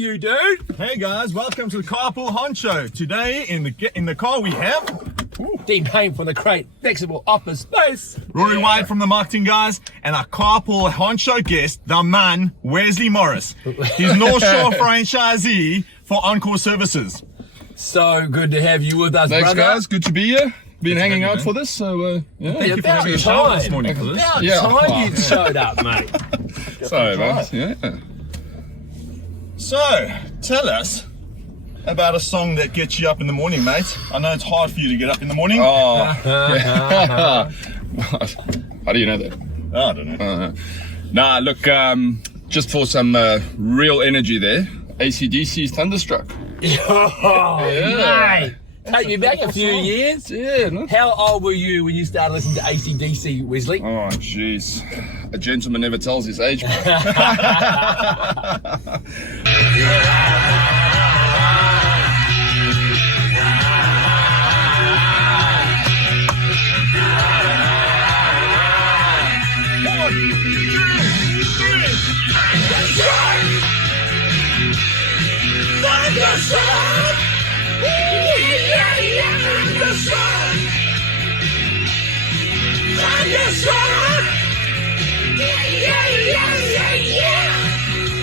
you, dude? Hey guys, welcome to the Carpool Honcho. Today in the car we have Dean Payne from the Crate Flexible Office Space. Rory White from the marketing guys, and our Carpool Honcho guest, the man Wesley.morris. He's North Shore franchisee for Oncore services. So good to have you with us, Thanks, brother. guys. Good to be here. Been hanging out man. for this, so yeah. Thank you for having a show this morning for this. About Yeah. time you showed up, mate. Sorry, man. Yeah. So, tell us about a song that gets you up in the morning, mate. I know it's hard for you to get up in the morning. Oh. Yeah. How do you know that? Oh, I don't know. Nah, look, just for some real energy there, AC/DC's Thunderstruck. Oh, Yeah. mate. Take me back a few years. Yeah. No? How old were you when you started listening to AC/DC, Wesley? Oh, jeez. A gentleman never tells his age, bro.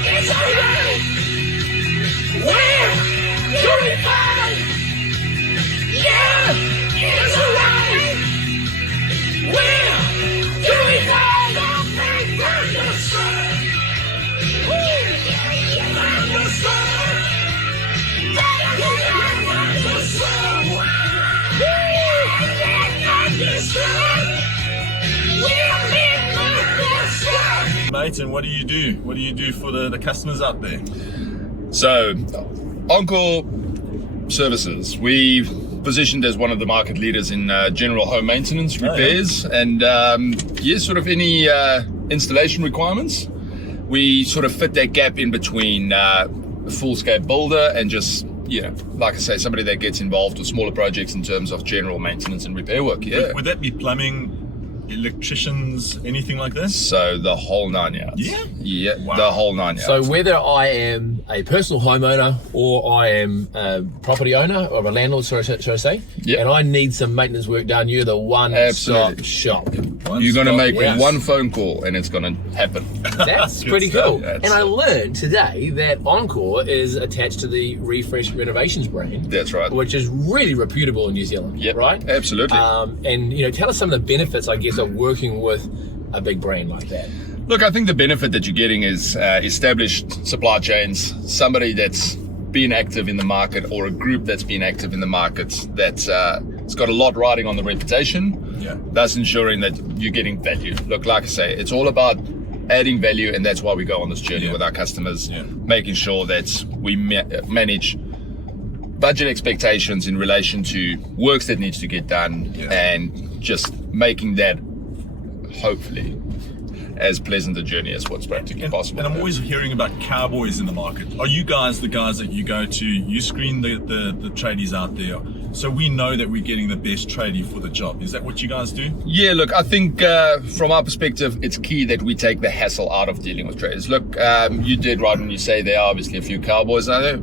It's alright. We're doing fine. Yeah, it's alright. We're doing fine. Thunderstruck. Mate, and what do you do? What do you do for the customers out there? So, Oncore Services, we've positioned as one of the market leaders in general home maintenance, repairs, and sort of any installation requirements. We sort of fit that gap in between a full-scale builder and just, like I say, somebody that gets involved with smaller projects in terms of general maintenance and repair work. Yeah. Would that be plumbing, electricians, anything like this? So the whole 9 yards. Yeah? Yeah, Wow. the whole 9 yards. So whether I am a personal homeowner or I am a property owner or a landlord, should I say, Yep. and I need some maintenance work done, you're the one-stop Absolutely. shop. You're going to make yes. one phone call and it's going to happen. That's Good pretty stuff. cool. That's And I it. learned today that Oncore is attached to the Refresh Renovations brand. That's right. Which is really reputable in New Zealand, Yep, right? absolutely. And tell us some of the benefits, I guess, of working with a big brand like that. Look, I think the benefit that you're getting is established supply chains, somebody that's been active in the market or a group that's been active in the market that's it's got a lot riding on the reputation, thus ensuring that you're getting value. Look, like I say, it's all about adding value, and that's why we go on this journey with our customers, making sure that we manage budget expectations in relation to works that needs to get done and just making that hopefully as pleasant a journey as what's practically possible. And I'm always hearing about cowboys in the market. Are you guys the guys that you go to, you screen the tradies out there, so we know that we're getting the best tradie for the job? Is that what you guys do? Yeah, look, I think from our perspective, it's key that we take the hassle out of dealing with traders. Look, you did right when you say there are obviously a few cowboys out there,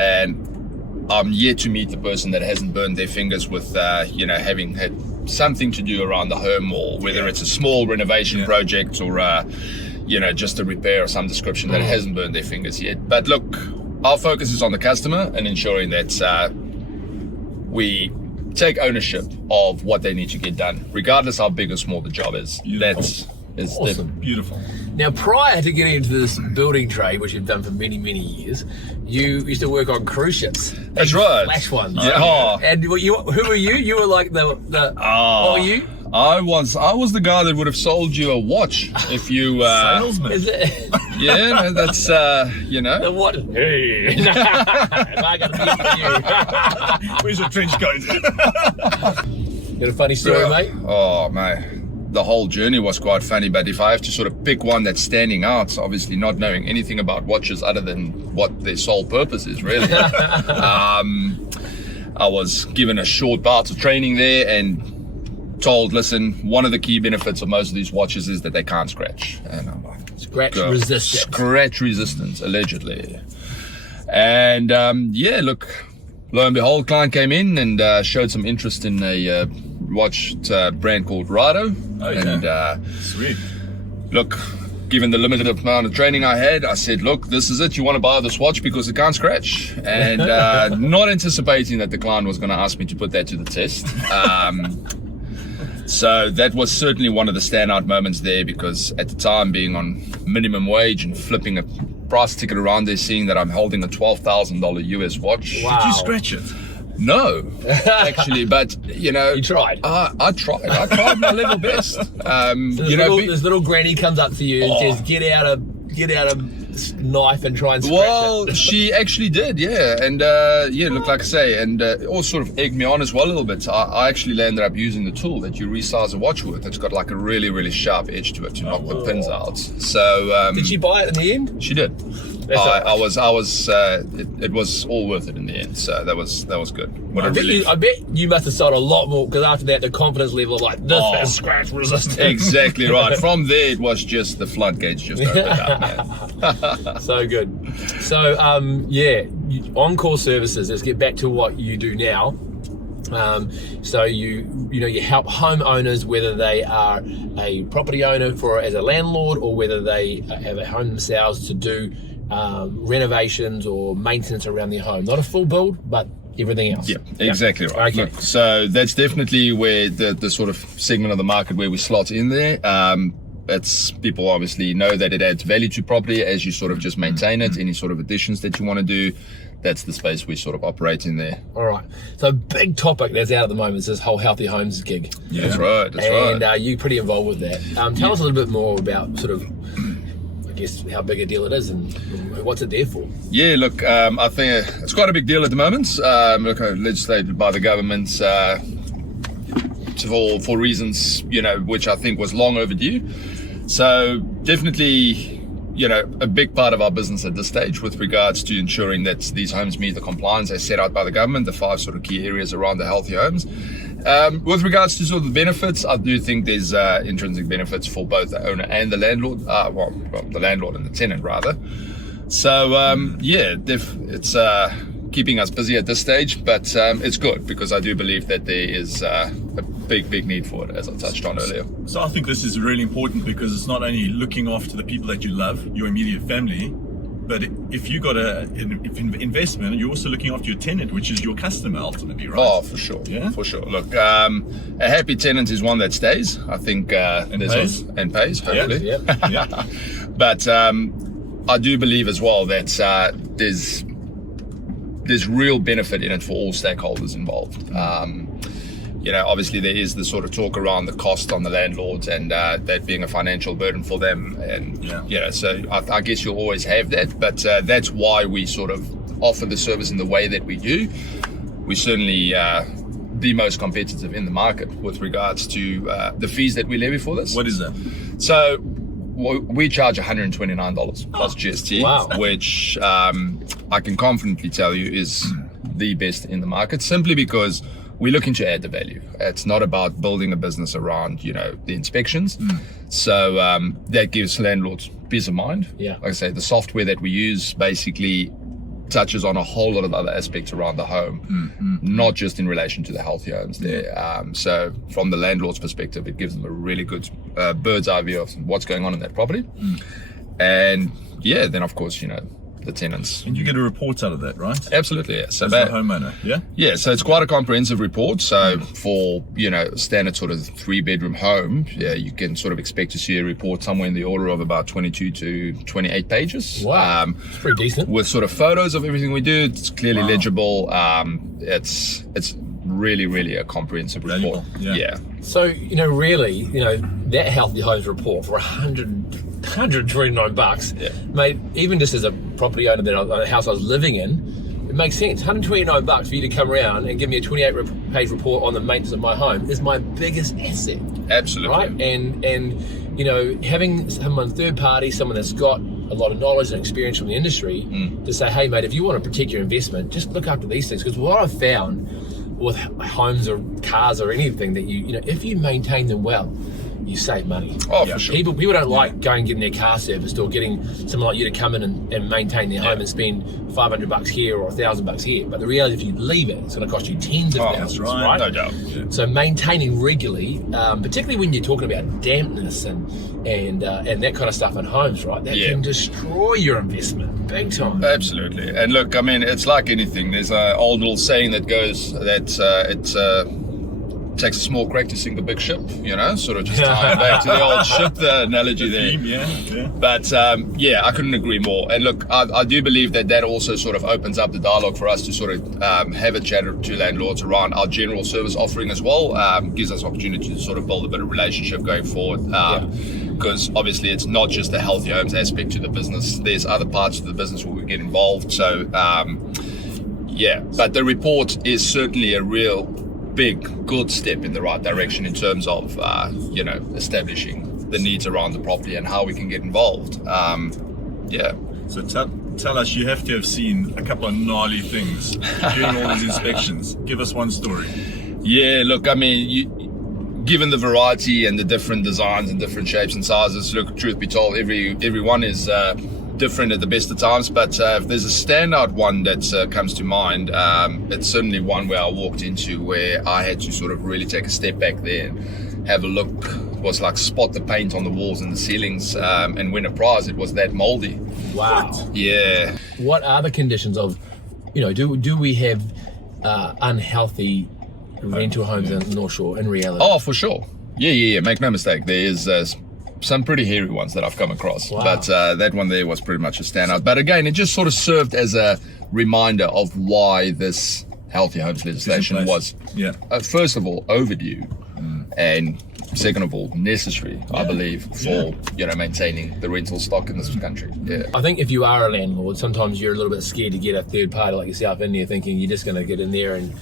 and I'm yet to meet the person that hasn't burned their fingers with, having had something to do around the home, or whether it's a small renovation project or, just a repair of some description that hasn't burned their fingers yet. But look, our focus is on the customer and ensuring that we take ownership of what they need to get done, regardless how big or small the job is. Beautiful. That's Awesome. Beautiful. Now, prior to getting into this building trade, which you've done for many, many years, you used to work on cruise ships. That's right. Flash ones. Yeah. Oh. And who were you? You were like the what were you? I was the guy that would have sold you a watch if you Salesman. Is it yeah, that's the what? Hey, am I gonna be with you? Where's your trench coat? Got a funny story, mate? Oh man, the whole journey was quite funny, but if I have to sort of pick one that's standing out, obviously not knowing anything about watches other than what their sole purpose is really, I was given a short bout of training there and told, listen, one of the key benefits of most of these watches is that they can't scratch. And I'm like, Scratch resistant. Scratch resistant, allegedly. And yeah, look, lo and behold, client came in and showed some interest in a watch brand called Rado. And sweet. Look, given the limited amount of training I had, I said, look, this is it. You want to buy this watch because it can't scratch. And not anticipating that the client was going to ask me to put that to the test. So that was certainly one of the standout moments there, because at the time, being on minimum wage and flipping a price ticket around there, seeing that I'm holding a $12,000 US watch. Wow. Did you scratch it? No, actually, but you know, You tried. I tried my level best. This little granny comes up to you and says, "Get out a knife and try and scratch Well, it." she actually did, yeah, and look, like I say, and also sort of egged me on as well a little bit. I actually landed up using the tool that you resize a watch with. It's got like a really, really sharp edge to it to knock the pins out. So Did she buy it in the end? she did. That's all right. I was. It was all worth it in the end. So that was good. What a relief. I bet you must have sold a lot more, because after that, the confidence level of like, this is scratch resistant. Exactly right. From there, it was just the floodgates just opened up, man. So good. So Oncore services. Let's get back to what you do now. So you help homeowners, whether they are a property owner as a landlord, or whether they have a home themselves, to do renovations or maintenance around their home. Not a full build, but everything else. Yeah, exactly right. Okay. Look, so that's definitely where the sort of segment of the market where we slot in there. It's people obviously know that it adds value to property as you sort of just maintain it. Any sort of additions that you want to do, that's the space we sort of operate in there. All right. So big topic that's out at the moment is this whole healthy homes gig. Yeah. That's right. And you're pretty involved with that. Tell us a little bit more about sort of, I guess, how big a deal it is and what's it there for. Yeah, look, I think it's quite a big deal at the moment. Look, legislated by the government for reasons, which I think was long overdue. So definitely, a big part of our business at this stage with regards to ensuring that these homes meet the compliance as set out by the government, the 5 sort of key areas around the healthy homes. With regards to sort of the benefits, I do think there's intrinsic benefits for both the owner and the landlord, the landlord and the tenant rather. So it's keeping us busy at this stage, but it's good because I do believe that there is a big need for it, as I touched on earlier. So I think this is really important because it's not only looking after the people that you love, your immediate family, but if you got an investment, you're also looking after your tenant, which is your customer ultimately, right? Oh, for sure. Yeah? For sure. Look, a happy tenant is one that stays, I think. And pays, hopefully. Yeah. But I do believe as well that there's real benefit in it for all stakeholders involved. Obviously there is the sort of talk around the cost on the landlords and that being a financial burden for them. And, so I guess you'll always have that. But that's why we sort of offer the service in the way that we do. We certainly the most competitive in the market with regards to the fees that we levy for this. What is that? So we charge $129 plus GST, wow. Which I can confidently tell you is the best in the market, simply because we're looking to add the value. It's not about building a business around, the inspections. So that gives landlords peace of mind. Yeah. Like I say, the software that we use basically touches on a whole lot of other aspects around the home, not just in relation to the healthy homes there. So from the landlord's perspective, it gives them a really good bird's eye view of what's going on in that property. And then of course, the tenants. And you get a report out of that, right? Absolutely, yeah. So as the homeowner, yeah? Yeah, so it's quite a comprehensive report. So for, standard sort of 3-bedroom home, you can sort of expect to see a report somewhere in the order of about 22 to 28 pages. Wow, it's pretty decent. With sort of photos of everything we do. It's clearly legible. It's really, really a comprehensive report. Yeah. So, really, that healthy homes report for $129, mate, even just as a property owner a house I was living in, it makes sense. $129 for you to come around and give me a 28-page report on the maintenance of my home is my biggest asset. Absolutely. Right? And having someone third party, someone that's got a lot of knowledge and experience from the industry to say, hey, mate, if you want to protect your investment, just look after these things. Because what I've found with homes or cars or anything that if you maintain them well, you save money. Oh, Yeah. for sure. People don't like going and getting their car serviced or getting someone like you to come in and maintain their home and spend $500 here or $1,000 here. But the reality, if you leave it, it's going to cost you tens of thousands, right. right? No doubt. So maintaining regularly, particularly when you're talking about dampness and that kind of stuff in homes, right? That can destroy your investment big time. Absolutely. And look, I mean, it's like anything. There's an old little saying that goes that it takes a small crack to sink the big ship, you know, sort of just tying back to the old ship, the analogy there. Theme, yeah. But I couldn't agree more. And look, I do believe that also sort of opens up the dialogue for us to sort of have a chat to landlords around our general service offering as well. Gives us opportunity to sort of build a bit of relationship going forward. Because obviously it's not just the healthy homes aspect to the business. There's other parts of the business where we get involved. So but the report is certainly a real big, good step in the right direction in terms of, establishing the needs around the property and how we can get involved. So tell us, you have to have seen a couple of gnarly things during all these inspections. Give us one story. Yeah, look, I mean, given the variety and the different designs and different shapes and sizes, look, truth be told, everyone is different at the best of times, but if there's a standout one that comes to mind, it's certainly one where I walked into where I had to sort of really take a step back there and have a look, was like spot the paint on the walls and the ceilings, and win a prize. It was that moldy. Wow. Yeah. What are the conditions of, do we have unhealthy rental homes in North Shore in reality? Oh, for sure. Yeah. Make no mistake. There is some pretty hairy ones that I've come across. Wow. But that one there was pretty much a standout. But again, it just sort of served as a reminder of why this healthy homes legislation was, first of all, overdue, and second of all, necessary, I believe, for maintaining the rental stock in this country. Yeah. I think if you are a landlord, sometimes you're a little bit scared to get a third party like yourself in there, thinking you're just going to get in there and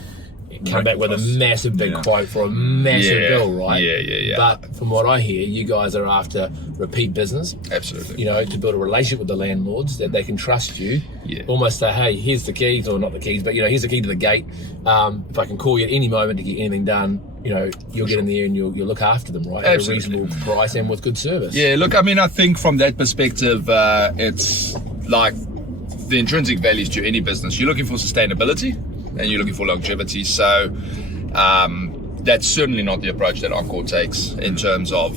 come back with a massive big quote for a massive bill, right? Yeah. But from what I hear, you guys are after repeat business. Absolutely. To build a relationship with the landlords that they can trust you. Yeah. Almost say, hey, here's the keys, or not the keys, but here's the key to the gate. If I can call you at any moment to get anything done, you'll get in there and you'll look after them, right? Absolutely. At a reasonable price and with good service. Yeah, look, I mean, I think from that perspective, it's like the intrinsic values to any business. You're looking for sustainability and you're looking for longevity. So that's certainly not the approach that Oncore takes in terms of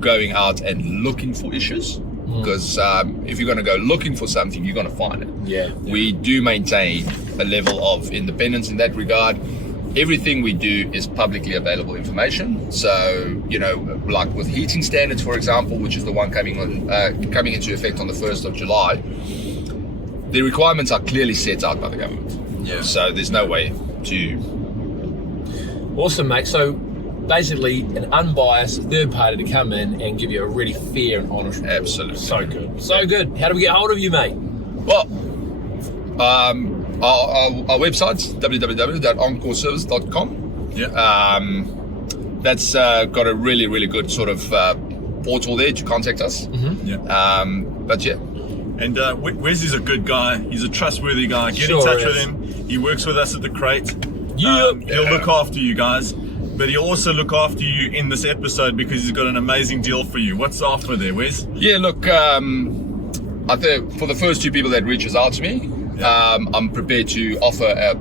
going out and looking for issues. Because if you're going to go looking for something, you're going to find it. Yeah. We do maintain a level of independence in that regard. Everything we do is publicly available information. So, like with heating standards, for example, which is the one coming into effect on the 1st of July, the requirements are clearly set out by the government. Yeah. So there's no way to... Awesome, mate. So basically an unbiased third party to come in and give you a really fair and honest report. Absolutely. So good. So good. How do we get hold of you, mate? Well, our website's www.oncoreservice.com. Yeah. That's got a really, really good sort of portal there to contact us. But yeah. And Wesley's a good guy. He's a trustworthy guy. Get in touch with him. He works with us at the Crate. He'll look after you guys, but he'll also look after you in this episode because he's got an amazing deal for you. What's the offer there, Wes? Yeah, look, I think for the first two people that reaches out to me, I'm prepared to offer a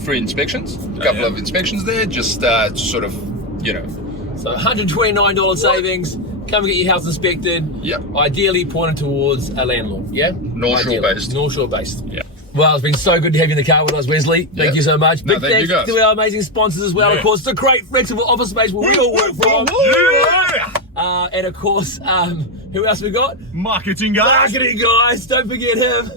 free inspections, a couple of inspections there, just to sort of, So $129 savings. Come and get your house inspected. Yeah. Ideally pointed towards a landlord. Yeah. North Shore based. North Shore based. Yeah. Well, it's been so good to have you in the car with us, Wesley. Thank you so much. No, Big thank you, thanks guys. to our amazing sponsors as well. Yeah. Of course, the Crate flexible office space where we all work from. Yeah! And of course, who else we got? Marketing guys. Marketing guys. Don't forget him.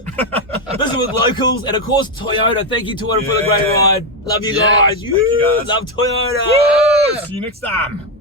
Visit with locals. And of course, Toyota. Thank you, Toyota, for the great ride. Love you guys. Thank you, guys. Love Toyota. Woo! See you next time.